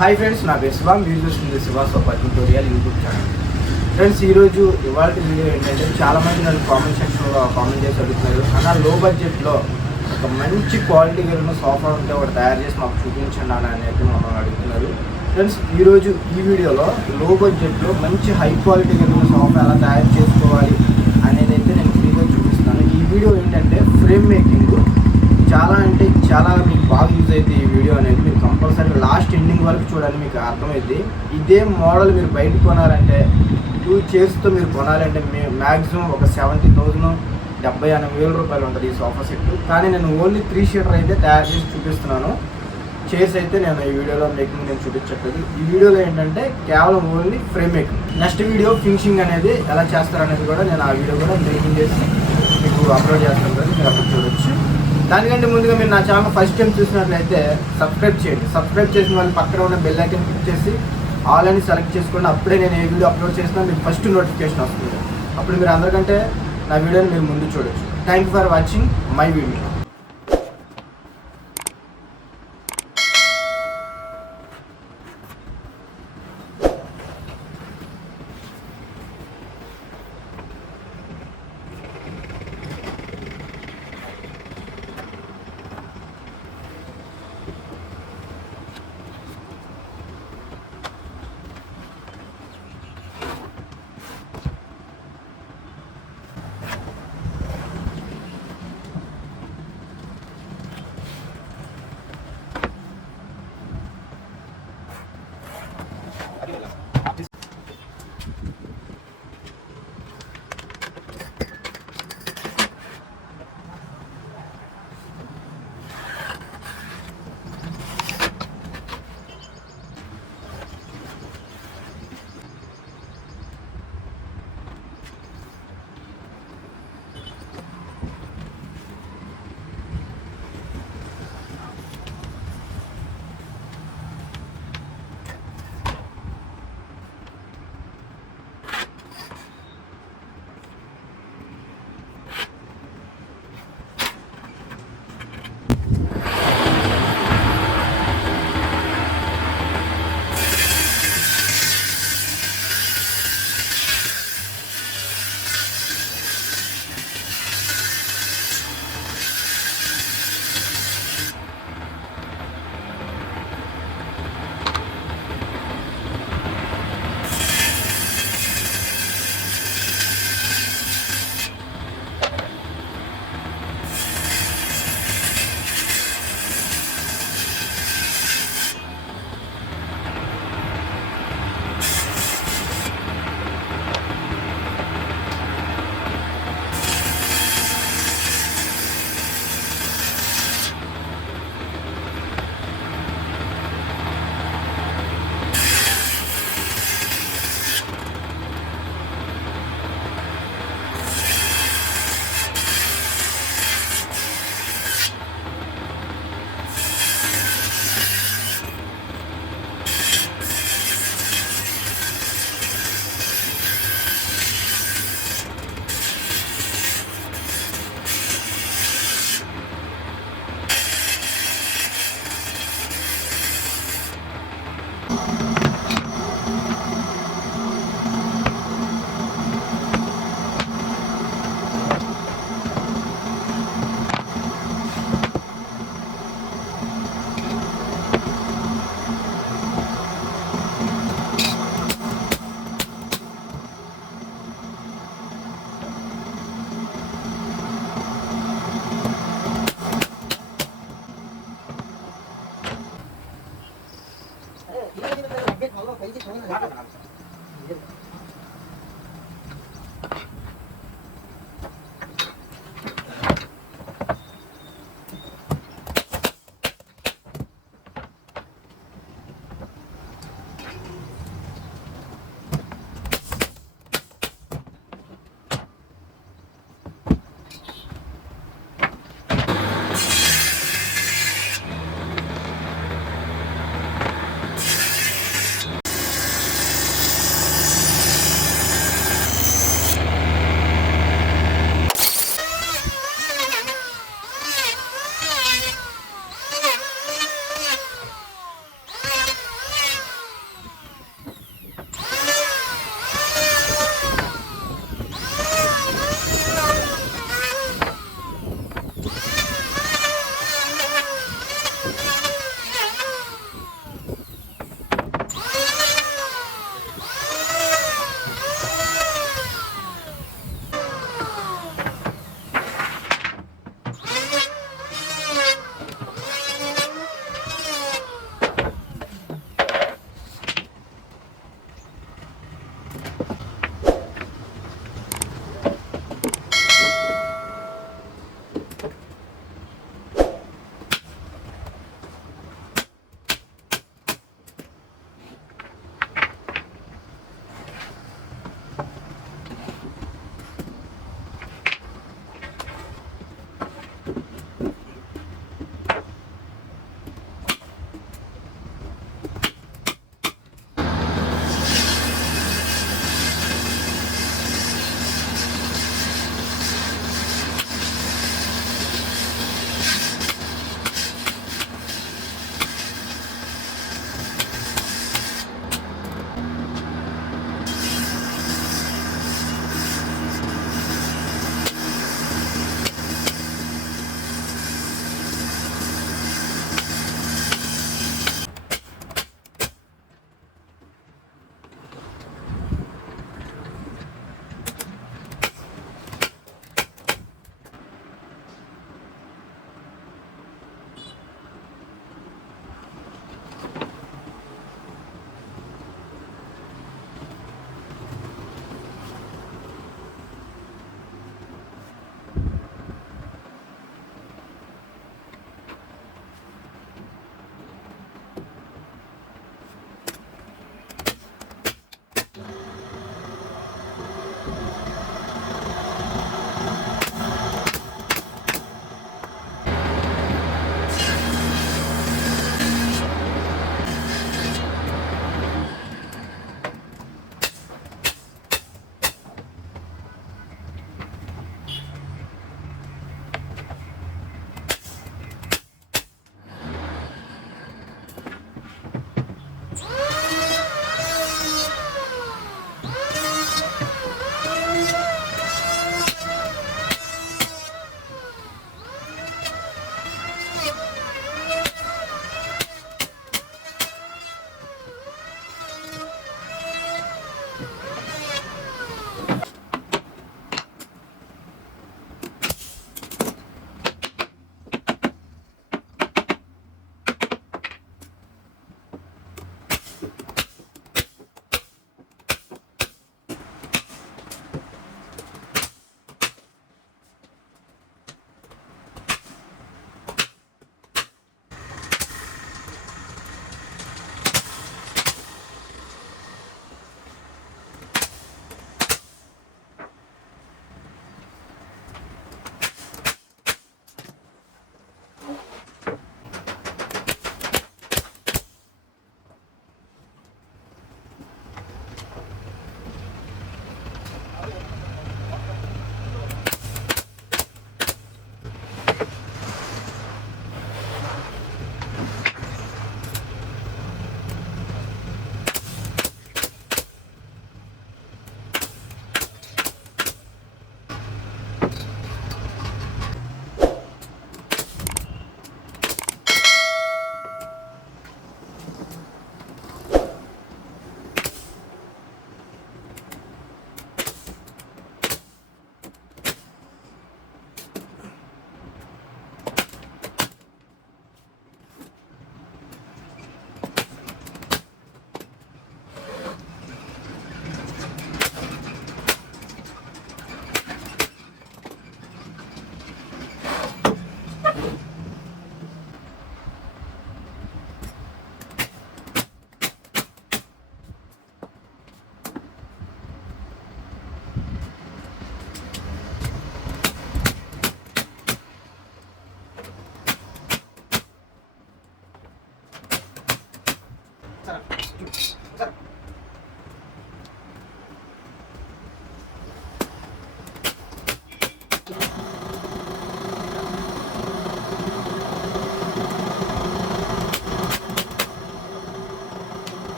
Hi friends, నా పేరు శివ. మీరు చూస్తుంది Shiva sofa tutorial YouTube channel. Friends, ఈరోజు ఇవాళ వీడియో ఏంటంటే చాలామంది నన్ను కామెంట్ సెక్షన్లో కామెంట్ చేసి అడుగుతున్నారు, అన్న లో బడ్జెట్లో ఒక మంచి క్వాలిటీ కలిగిన సోఫా ఉంటే ఒకటి తయారు చేసి మాకు చూపించండి అని అయితే మమ్మల్ని అడుగుతున్నారు. ఫ్రెండ్స్, ఈరోజు ఈ వీడియోలో లో బడ్జెట్లో మంచి హై క్వాలిటీ కలిగిన సోఫా ఎలా తయారు చేసుకోవాలి అనేది అయితే నేను ఫ్రీగా చూపిస్తాను. ఈ వీడియో ఏంటంటే ఫ్రేమ్ మేకింగ్ చాలా అంటే చాలా మీకు బాగా యూజ్ అవుతుంది. ఈ వీడియో అనేది మీరు కంపల్సరీ లాస్ట్ ఎండింగ్ వరకు చూడండి, మీకు అర్థమైంది. ఇదే మోడల్ మీరు బయట కొనాలంటే 2 చైర్స్తో మీరు కొనాలంటే మ్యాక్సిమం ఒక 70,000 70,000 రూపాయలు ఉంటుంది ఈ సోఫా సెట్. కానీ నేను ఓన్లీ 3 సీటర్ అయితే తయారు చేసి చూపిస్తున్నాను. చైర్స్ అయితే నేను ఈ వీడియోలో మేకింగ్ నేను చూపించట్లేదు. ఈ వీడియోలో ఏంటంటే కేవలం only frame making. Next video finishing అనేది ఎలా చేస్తారనేది కూడా నేను ఆ వీడియో కూడా మేకింగ్ చేసి మీకు అప్లోడ్ చేస్తాను కదా, మీరు అప్లోడ్ చూడొచ్చు. దానికంటే ముందుగా మీరు నా ఛానల్ ఫస్ట్ టైం చూసినట్లయితే సబ్స్క్రైబ్ చేయండి. సబ్స్క్రైబ్ చేసిన వాళ్ళు పక్కన ఉన్న బెల్ ఐకాన్ క్లిక్ చేసి ఆల్ అని సెలెక్ట్ చేసుకోండి. అప్పుడే నేను ఏ వీడియో అప్లోడ్ చేసినా మీకు ఫస్ట్ నోటిఫికేషన్ వస్తుంది. అప్పుడు మీరు అందరికంటే నా వీడియోని మీరు ముందు చూడొచ్చు. Thank you for watching my video.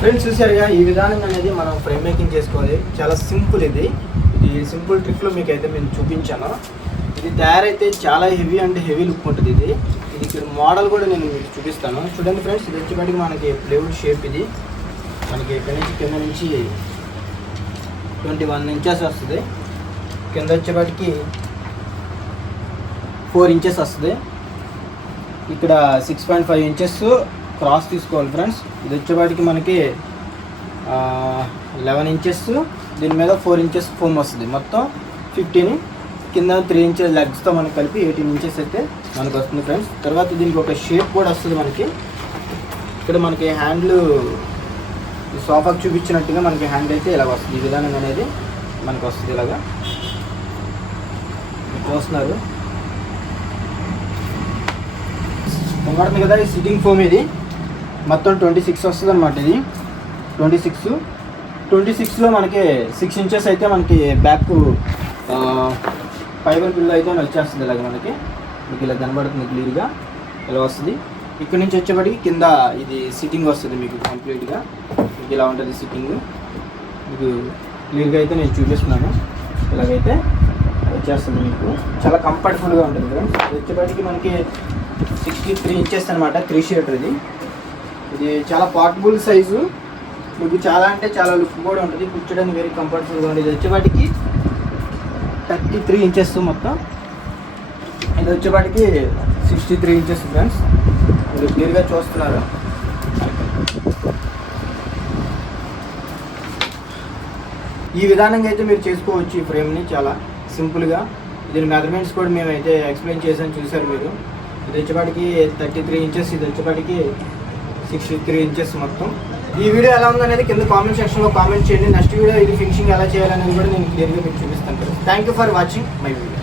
Friends చూసారుగా ఈ విధానం అనేది మనం ఫ్రేమ్ మేకింగ్ చేసుకోవాలి. చాలా సింపుల్ ఇది సింపుల్ ట్రిక్లో మీకు అయితే నేను చూపించాను. ఇది తయారైతే చాలా హెవీ అంటే హెవీ లుక్ ఉంటుంది. ఇది ఇక్కడ మోడల్ కూడా నేను మీకు చూపిస్తాను. చూడండి ఫ్రెండ్స్, ఇది వచ్చేప్పటికి మనకి ప్లైవుడ్ షేప్. ఇది మనకి ఇక్కడ నుంచి కింద నుంచి 21 ఇంచెస్ వస్తుంది. కింద వచ్చేప్పటికి 4 ఇంచెస్ వస్తుంది. ఇక్కడ 6.5 ఇంచెస్ క్రాస్ తీసుకోవాలి ఫ్రెండ్స్. ఇది వచ్చేపాటికి మనకి 11 ఇంచెస్, దీని మీద 4 ఇంచెస్ ఫోమ్ వస్తుంది. మొత్తం 15, కింద 3 ఇంచెస్ లెగ్స్తో మనకి కలిపి 18 ఇంచెస్ అయితే మనకు వస్తుంది ఫ్రెండ్స్. తర్వాత దీనికి ఒక షేప్ కూడా వస్తుంది మనకి. ఇక్కడ మనకి హ్యాండ్లు సోఫాకి చూపించినట్టుగా మనకి హ్యాండ్ అయితే ఇలా వస్తుంది. ఈ విధానం అనేది మనకు వస్తుంది. ఇలాగా చూస్తున్నారు కనబడుతుంది కదా. ఈ సిట్టింగ్ ఫోమ్ ఇది మొత్తం 26 వస్తుంది అనమాట. ఇది 26లో మనకి 6 ఇంచెస్ అయితే మనకి బ్యాక్ ఫైబర్ బిల్ అయితే వచ్చేస్తుంది. ఇలాగ మనకి మీకు ఇలా కనబడుతుంది క్లియర్గా ఇలా వస్తుంది. ఇక్కడ నుంచి వచ్చేప్పటికి కింద ఇది సిట్టింగ్ వస్తుంది మీకు కంప్లీట్గా. మీకు ఇలా ఉంటుంది సిట్టింగ్. మీకు క్లియర్గా అయితే నేను చూపిస్తున్నాను. ఇలాగైతే వచ్చేస్తుంది. మీకు చాలా కంఫర్టబుల్గా ఉంటుంది ఫ్రెండ్స్. వచ్చేప్పటికి మనకి 63 ఇంచెస్ అనమాట. 3 షీటర్ ఇది చాలా పోర్టబుల్ సైజు. మీకు చాలా అంటే చాలా లుక్ కూడా ఉంటుంది. కూర్చోడానికి వెరీ కంఫర్టబుల్గా ఉంటుంది. ఇది వచ్చేపాటికి 33 ఇంచెస్ మొత్తం. ఇది వచ్చేపాటికి 63 ఇంచెస్ ఫ్రెండ్స్. మీరు క్లియర్గా చూస్తున్నారు. ఈ విధానంగా అయితే మీరు చేసుకోవచ్చు ఈ ఫ్రేమ్ని చాలా సింపుల్గా. దీని మెజర్మెంట్స్ కూడా మేమైతే ఎక్స్ప్లెయిన్ చేసాను, చూసారు మీరు. ఇది వచ్చేపాటికి 33 ఇంచెస్, ఇది వచ్చేపాటికి 63 ఇంచెస్ మొత్తం. ఈ వీడియో ఎలా ఉందనేది కింద కామెంట్ సెక్షన్లో కామెంట్ చేయండి. నెక్స్ట్ వీడియో ఇది ఫినిషింగ్ ఎలా చేయాలనేది కూడా నేను క్లియర్గా మీకు చూపిస్తాను. Thank you for watching my video.